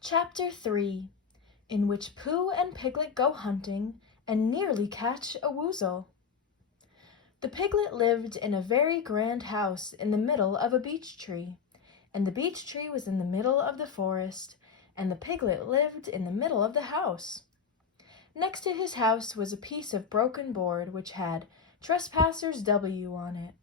Chapter 3, in which Pooh and Piglet go hunting and nearly catch a woozle. The piglet lived in a very grand house in the middle of a beech tree, and the beech tree was in the middle of the forest, and the piglet lived in the middle of the house. Next to his house was a piece of broken board which had Trespassers W on it.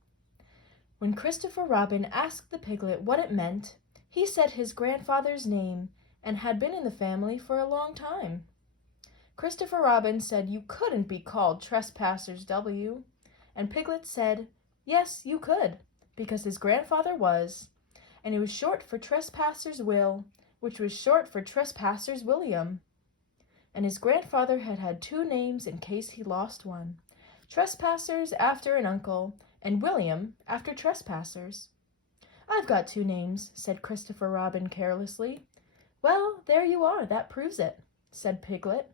When Christopher Robin asked the piglet what it meant, he said his grandfather's name and had been in the family for a long time. Christopher Robin said you couldn't be called Trespassers W, and Piglet said, yes, you could, because his grandfather was, and it was short for Trespassers Will, which was short for Trespassers William. And his grandfather had had two names in case he lost one, Trespassers after an uncle, and William after Trespassers. I've got two names, said Christopher Robin carelessly. Well, there you are, that proves it, said Piglet.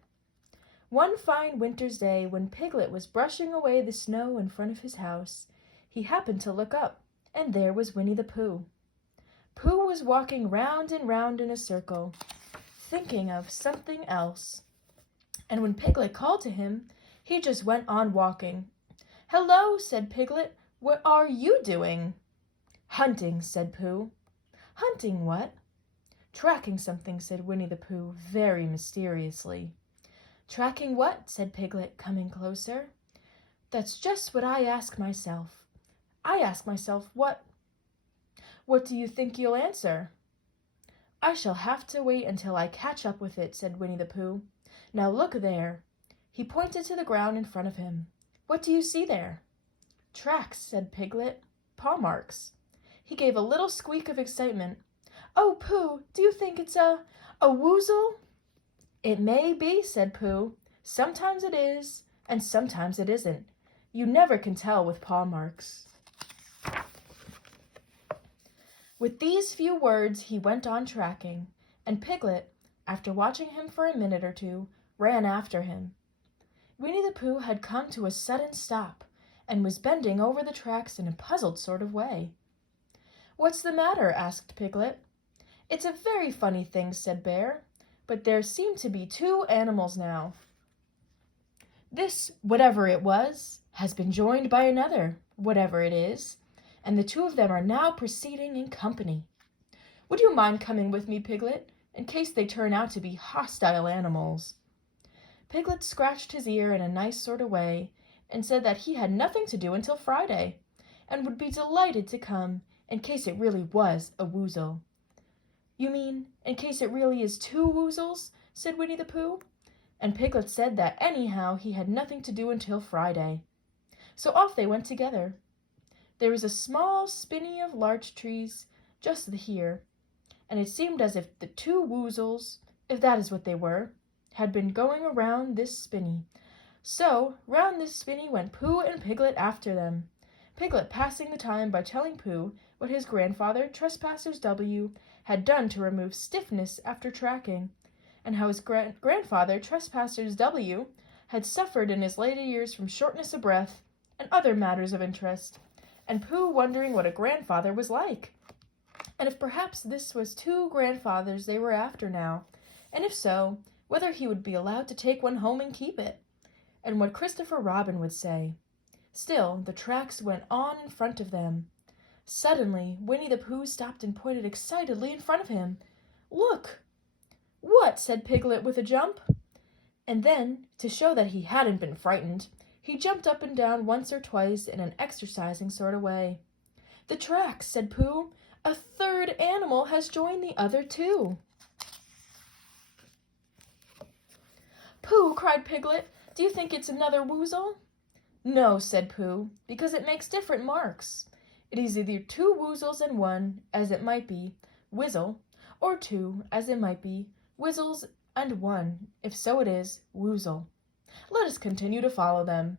One fine winter's day, when Piglet was brushing away the snow in front of his house, he happened to look up, and there was Winnie-the-Pooh. Pooh was walking round and round in a circle, thinking of something else. And when Piglet called to him, he just went on walking. Hello, said Piglet. What are you doing? Hunting, said Pooh. Hunting what? Tracking something, said Winnie-the-Pooh very mysteriously. Tracking what? Said Piglet, coming closer. That's just what I ask myself. I ask myself what? What do you think you'll answer? I shall have to wait until I catch up with it, said Winnie-the-Pooh. Now look there. He pointed to the ground in front of him. What do you see there? Tracks, said Piglet. Paw marks. He gave a little squeak of excitement. Oh, Pooh, do you think it's a woozle? It may be, said Pooh. Sometimes it is, and sometimes it isn't. You never can tell with paw marks. With these few words he went on tracking, and Piglet, after watching him for a minute or two, ran after him. Winnie-the-Pooh had come to a sudden stop, and was bending over the tracks in a puzzled sort of way. What's the matter? Asked Piglet. It's a very funny thing, said Bear, but there seem to be two animals now. This, whatever it was, has been joined by another, whatever it is, and the two of them are now proceeding in company. Would you mind coming with me, Piglet, in case they turn out to be hostile animals? Piglet scratched his ear in a nice sort of way, and said that he had nothing to do until Friday, and would be delighted to come in case it really was a woozle. You mean, in case it really is two woozles? Said Winnie-the-Pooh. And Piglet said that anyhow he had nothing to do until Friday. So off they went together. There was a small spinney of larch trees just here, and it seemed as if the two woozles, if that is what they were, had been going around this spinney. So round this spinney went Pooh and Piglet after them, Piglet passing the time by telling Pooh what his grandfather, Trespassers W, had done to remove stiffness after tracking, and how his grandfather, Trespassers W, had suffered in his later years from shortness of breath and other matters of interest, and Pooh wondering what a grandfather was like, and if perhaps this was two grandfathers they were after now, and if so, whether he would be allowed to take one home and keep it, and what Christopher Robin would say. Still, the tracks went on in front of them. Suddenly, Winnie-the-Pooh stopped and pointed excitedly in front of him. Look! What? Said Piglet with a jump. And then, to show that he hadn't been frightened, he jumped up and down once or twice in an exercising sort of way. The tracks, said Pooh. A third animal has joined the other two. Pooh, cried Piglet, do you think it's another woozle? No, said Pooh, because it makes different marks. It is either two woozles and one, as it might be, wizzle, or two, as it might be, wizzles and one, if so it is, woozle. Let us continue to follow them.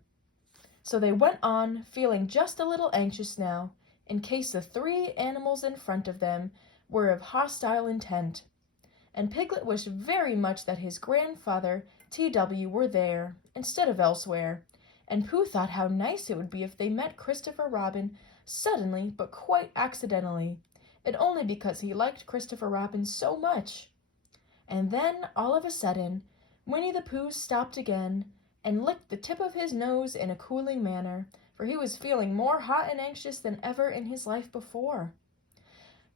So they went on, feeling just a little anxious now, in case the three animals in front of them were of hostile intent. And Piglet wished very much that his grandfather, T.W., were there, instead of elsewhere, and Pooh thought how nice it would be if they met Christopher Robin suddenly but quite accidentally, and only because he liked Christopher Robin so much. And then, all of a sudden, Winnie-the-Pooh stopped again and licked the tip of his nose in a cooling manner, for he was feeling more hot and anxious than ever in his life before.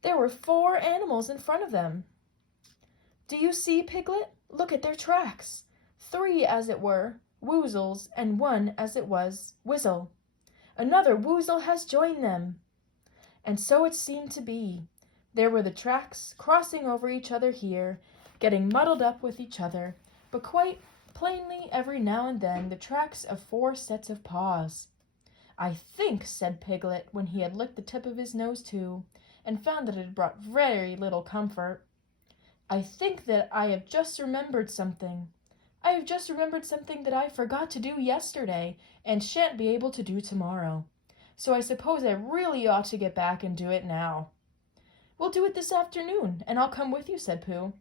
There were 4 animals in front of them. "Do you see, Piglet? Look at their tracks. 3, as it were, woozles, and 1, as it was, Whizzle. Another woozle has joined them." And so it seemed to be. There were the tracks crossing over each other here, getting muddled up with each other, but quite plainly every now and then the tracks of 4 sets of paws. "I think," said Piglet, when he had licked the tip of his nose too, and found that it had brought very little comfort, "I think that I have just remembered something. I have just remembered something that I forgot to do yesterday and shan't be able to do tomorrow. So I suppose I really ought to get back and do it now." "We'll do it this afternoon, and I'll come with you," said Pooh.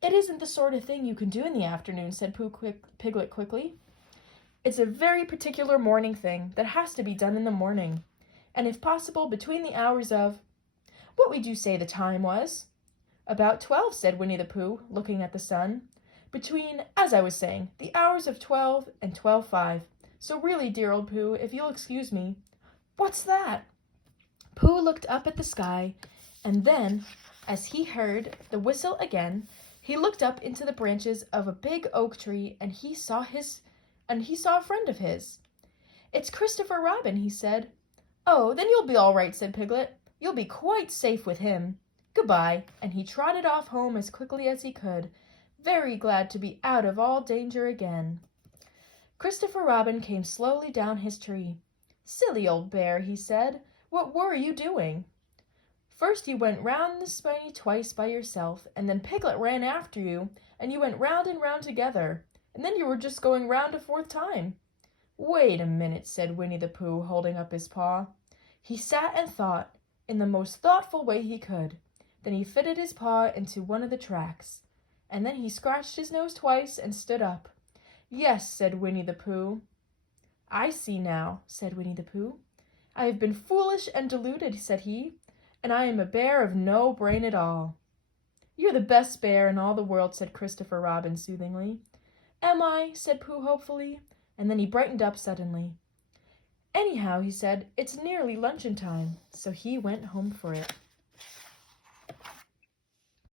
"It isn't the sort of thing you can do in the afternoon," said Piglet quickly. "It's a very particular morning thing that has to be done in the morning, and if possible between the hours of— What would you say the time was?" "About 12, said Winnie-the-Pooh, looking at the sun. "Between, as I was saying, the hours of 12 and 12:05. So really, dear old Pooh, if you'll excuse me—" "What's that?" Pooh looked up at the sky, and then, as he heard the whistle again, he looked up into the branches of a big oak tree, and he saw a friend of his. "It's Christopher Robin," he said. "Oh, then you'll be all right," said Piglet. "You'll be quite safe with him. Goodbye," and he trotted off home as quickly as he could, very glad to be out of all danger again. Christopher Robin came slowly down his tree. "Silly old bear," he said, "what were you doing? First you went round the spinney twice by yourself, and then Piglet ran after you, and you went round and round together, and then you were just going round a 4th time." "Wait a minute," said Winnie-the-Pooh, holding up his paw. He sat and thought, in the most thoughtful way he could. Then he fitted his paw into one of the tracks, and then he scratched his nose twice and stood up. "Yes," said Winnie-the-Pooh. "I see now," said Winnie-the-Pooh. "I have been foolish and deluded," said he, "and I am a bear of no brain at all." "You're the best bear in all the world," said Christopher Robin soothingly. "Am I?" said Pooh hopefully, and then he brightened up suddenly. "Anyhow," he said, "it's nearly luncheon time," so he went home for it.